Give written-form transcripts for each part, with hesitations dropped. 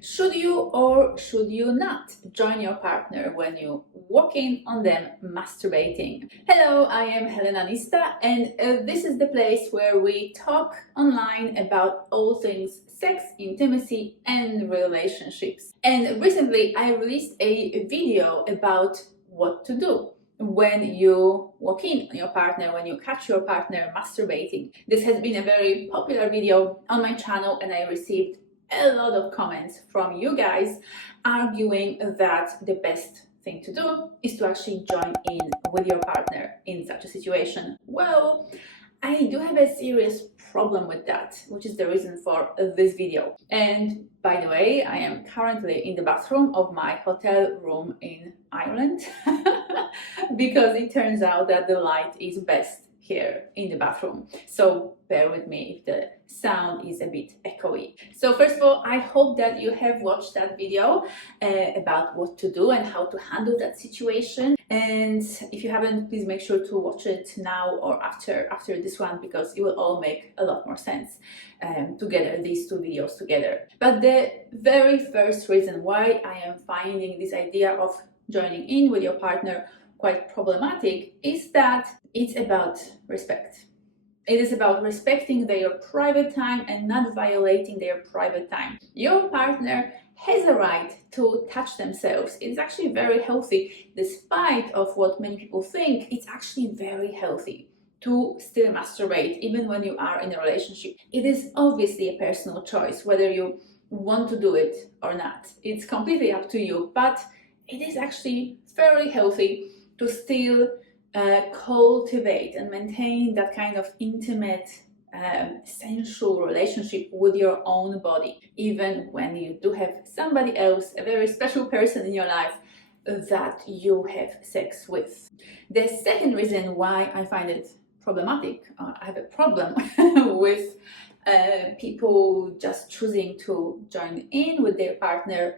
Should you or should you not join your partner when you walk in on them masturbating? Hello, I am Helena Nista, and this is the place where we talk online about all things sex, intimacy, and relationships. And recently I released a video about what to do when you walk in on your partner, when you catch your partner masturbating. This has been a very popular video on my channel, and I received a lot of comments from you guys arguing that the best thing to do is to actually join in with your partner in such a situation. Well, I do have a serious problem with that, which is the reason for this video. And by the way, I am currently in the bathroom of my hotel room in Ireland because it turns out that the light is best here in the bathroom. So bear with me if the sound is a bit echoey. So first of all, I hope that you have watched that video about what to do and how to handle that situation. And if you haven't, please make sure to watch it now or after this one, because it will all make a lot more sense together, these two videos together. But the very first reason why I am finding this idea of joining in with your partner quite problematic is that it's about respect. It is about respecting their private time and not violating their private time. Your partner has a right to touch themselves. It's actually very healthy. Despite of what many people think, it's actually very healthy to still masturbate even when you are in a relationship. It is obviously a personal choice whether you want to do it or not. It's completely up to you, but it is actually very healthy to still cultivate and maintain that kind of intimate, sensual relationship with your own body, even when you do have somebody else, a very special person in your life that you have sex with. The second reason why I find it problematic, I have a problem with people just choosing to join in with their partner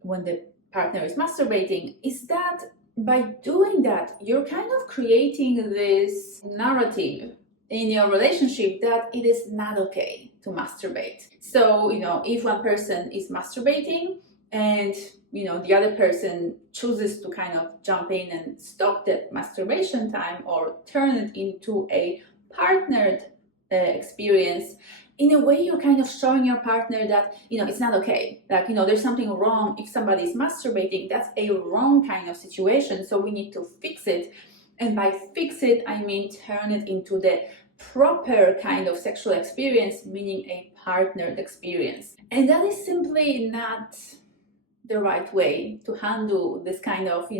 when the partner is masturbating, is that by doing that, you're kind of creating this narrative in your relationship that it is not okay to masturbate. So, if one person is masturbating and, the other person chooses to kind of jump in and stop that masturbation time or turn it into a partnered experience, in a way you're kind of showing your partner that it's not okay, like there's something wrong. If somebody is masturbating, that's a wrong kind of situation, so we need to fix it. And by fix it, I mean turn it into the proper kind of sexual experience, meaning a partnered experience. And that is simply not the right way to handle this kind of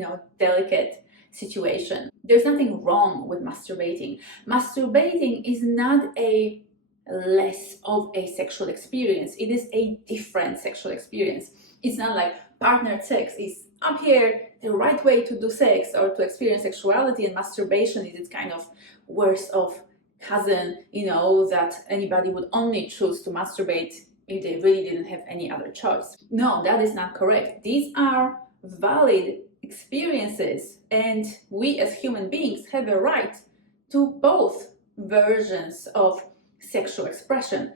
delicate situation. There's nothing wrong with masturbating. Masturbating is not a less of a sexual experience. It is a different sexual experience. It's not like partnered sex is up here, the right way to do sex or to experience sexuality, and masturbation is its kind of worse off cousin, that anybody would only choose to masturbate if they really didn't have any other choice. No, that is not correct. These are valid experiences, and we as human beings have a right to both versions of sexual expression,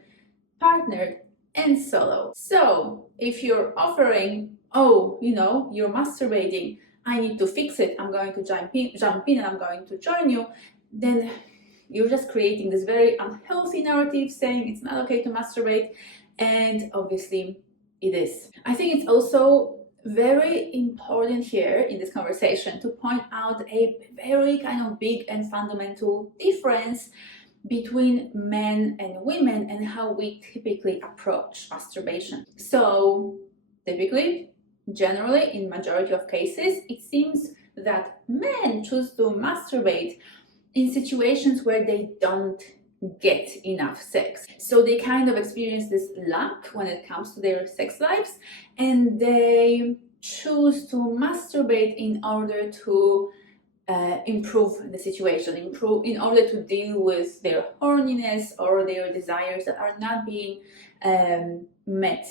partnered and solo. So if you're offering, you're masturbating, I need to fix it, I'm going to jump in and I'm going to join you, then you're just creating this very unhealthy narrative saying it's not okay to masturbate, and obviously it is. I think it's also very important here in this conversation to point out a very kind of big and fundamental difference between men and women and how we typically approach masturbation. So typically, generally, in majority of cases, it seems that men choose to masturbate in situations where they don't get enough sex. So they kind of experience this lack when it comes to their sex lives, and they choose to masturbate in order to improve the situation, in order to deal with their horniness or their desires that are not being met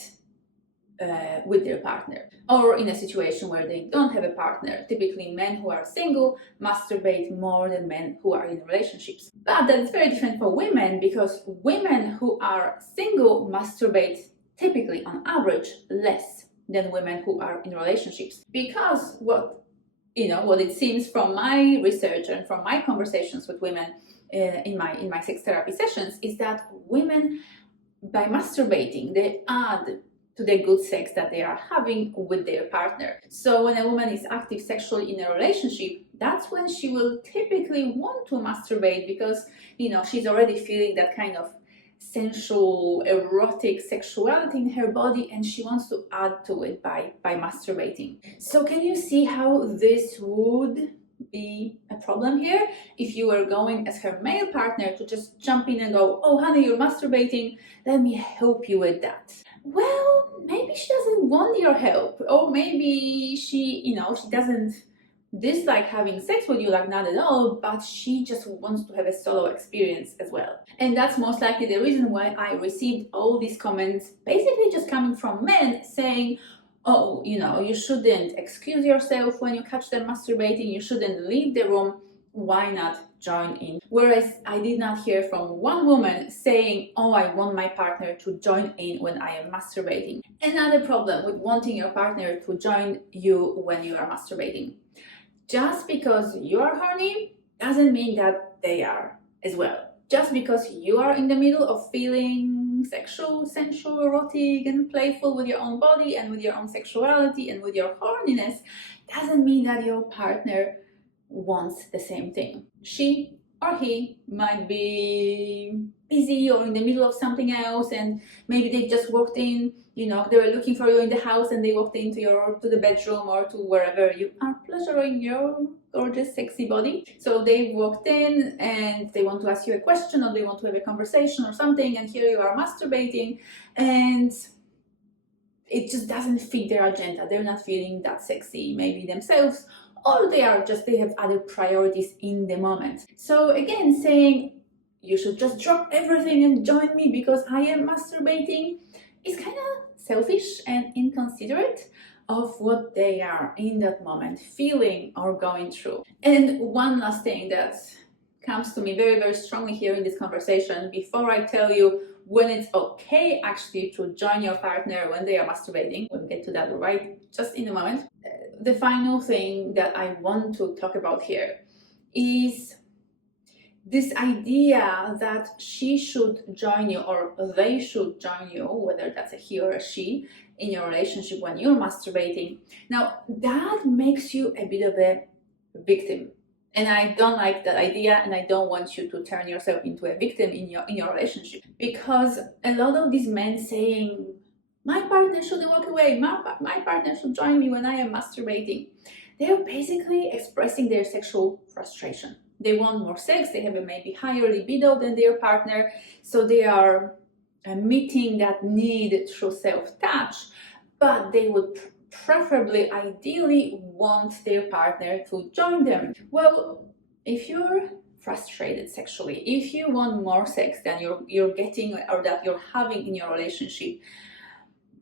with their partner, or in a situation where they don't have a partner. Typically, men who are single masturbate more than men who are in relationships. But that's very different for women, because women who are single masturbate typically on average less than women who are in relationships. Because what it seems from my research and from my conversations with women in my sex therapy sessions is that women, by masturbating, they add to the good sex that they are having with their partner. So when a woman is active sexually in a relationship, that's when she will typically want to masturbate, because she's already feeling that kind of sensual, erotic sexuality in her body, and she wants to add to it by masturbating. So can you see how this would be a problem here if you were going as her male partner to just jump in and go, "Oh honey, you're masturbating, let me help you with that"? Well, maybe she doesn't want your help, or maybe she doesn't dislike having sex with you, like not at all, but she just wants to have a solo experience as well. And that's most likely the reason why I received all these comments, basically just coming from men saying, "Oh, you shouldn't excuse yourself when you catch them masturbating, you shouldn't leave the room, why not join in?" Whereas I did not hear from one woman saying, "Oh, I want my partner to join in when I am masturbating." Another problem with wanting your partner to join you when you are masturbating: just because you are horny doesn't mean that they are as well. Just because you are in the middle of feeling sexual, sensual, erotic, and playful with your own body and with your own sexuality and with your horniness doesn't mean that your partner wants the same thing. She or he might be busy or in the middle of something else, and maybe they just walked in, they were looking for you in the house and they walked into to the bedroom or to wherever you are pleasuring your gorgeous sexy body. So they walked in and they want to ask you a question, or they want to have a conversation or something, and here you are masturbating, and it just doesn't fit their agenda. They're not feeling that sexy maybe themselves, or they have other priorities in the moment. So again, saying you should just drop everything and join me because I am masturbating is kind of selfish and inconsiderate of what they are in that moment feeling or going through. And one last thing that comes to me very, very strongly here in this conversation, before I tell you when it's okay actually to join your partner when they are masturbating, we'll get to that right just in a moment. The final thing that I want to talk about here is this idea that she should join you or they should join you, whether that's a he or a she, in your relationship when you're masturbating. Now, that makes you a bit of a victim. And I don't like that idea, and I don't want you to turn yourself into a victim in your relationship. Because a lot of these men saying, "My partner should walk away, my partner should join me when I am masturbating," they're basically expressing their sexual frustration. They want more sex, they have a maybe higher libido than their partner, so they are meeting that need through self-touch, but they would preferably, ideally, want their partner to join them. Well, if you're frustrated sexually, if you want more sex than you're getting or that you're having in your relationship,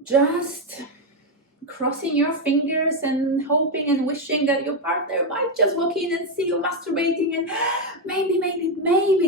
just crossing your fingers and hoping and wishing that your partner might just walk in and see you masturbating and maybe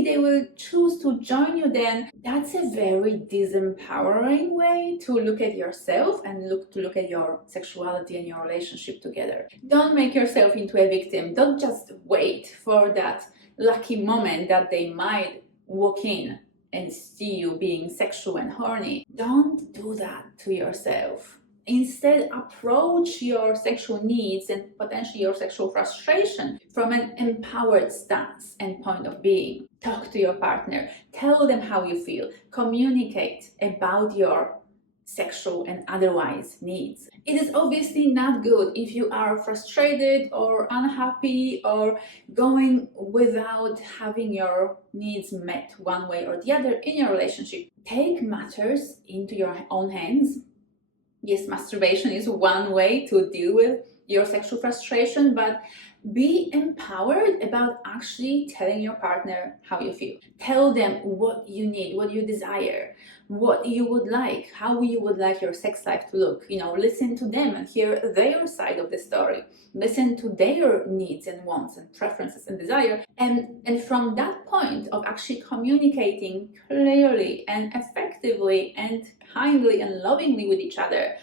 they will choose to join you, then that's a very disempowering way to look at yourself and look at your sexuality and your relationship together. Don't make yourself into a victim. Don't just wait for that lucky moment that they might walk in and see you being sexual and horny. Don't do that to yourself. Instead, approach your sexual needs and potentially your sexual frustration from an empowered stance and point of being. Talk to your partner, tell them how you feel, communicate about your sexual and otherwise needs. It is obviously not good if you are frustrated or unhappy or going without having your needs met one way or the other in your relationship. Take matters into your own hands. Yes, masturbation is one way to deal with your sexual frustration, but be empowered about actually telling your partner how you feel. Tell them what you need, what you desire, what you would like, how you would like your sex life to look. Listen to them and hear their side of the story. Listen to their needs and wants and preferences and desire. And from that point of actually communicating clearly and effectively and kindly and lovingly with each other,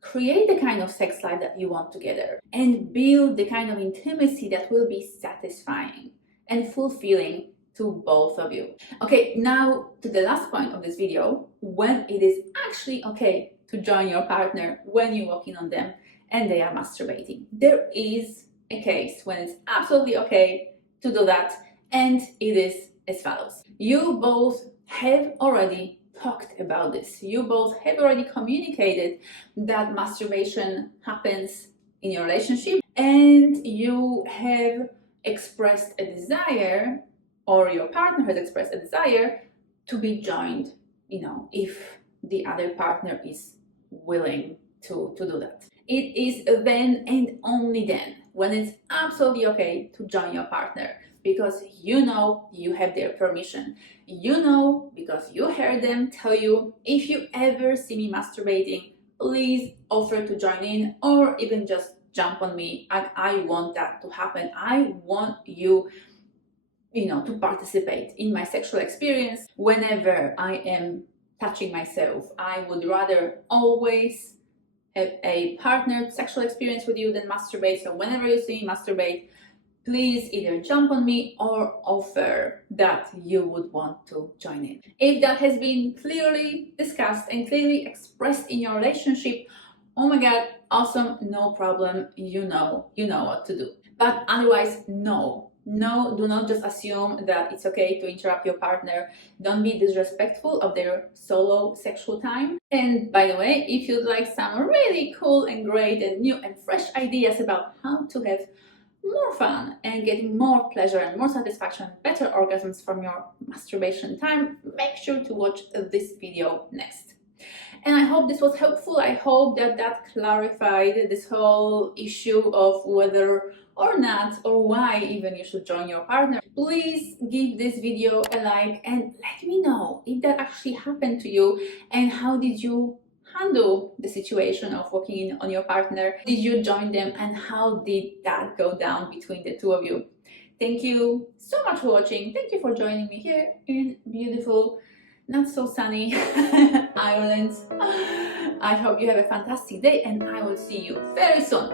create the kind of sex life that you want together and build the kind of intimacy that will be satisfying and fulfilling to both of you. Okay, now to the last point of this video, when it is actually okay to join your partner when you walk in on them and they are masturbating. There is a case when it's absolutely okay to do that, and it is as follows. You both have already talked about this. You both have already communicated that masturbation happens in your relationship, and you have expressed a desire, or your partner has expressed a desire to be joined, if the other partner is willing to do that. It is then and only then when it's absolutely okay to join your partner, because you have their permission. Because you heard them tell you, if you ever see me masturbating, please offer to join in, or even just jump on me. I want that to happen. I want you to participate in my sexual experience. Whenever I am touching myself, I would rather always have a partnered sexual experience with you than masturbate. So whenever you see me masturbate, please either jump on me or offer that you would want to join in. If that has been clearly discussed and clearly expressed in your relationship, oh my God, awesome, no problem, you know what to do. But otherwise, no, do not just assume that it's okay to interrupt your partner. Don't be disrespectful of their solo sexual time. And by the way, if you'd like some really cool and great and new and fresh ideas about how to have more fun and getting more pleasure and more satisfaction, better orgasms from your masturbation time, make sure to watch this video next. And I hope this was helpful. I hope that clarified this whole issue of whether or not, or why even you should join your partner. Please give this video a like and let me know if that actually happened to you, and how did you handle the situation of walking in on your partner. Did you join them, and how did that go down between the two of you? Thank you so much for watching. Thank you for joining me here in beautiful, not so sunny Ireland. I hope you have a fantastic day, and I will see you very soon.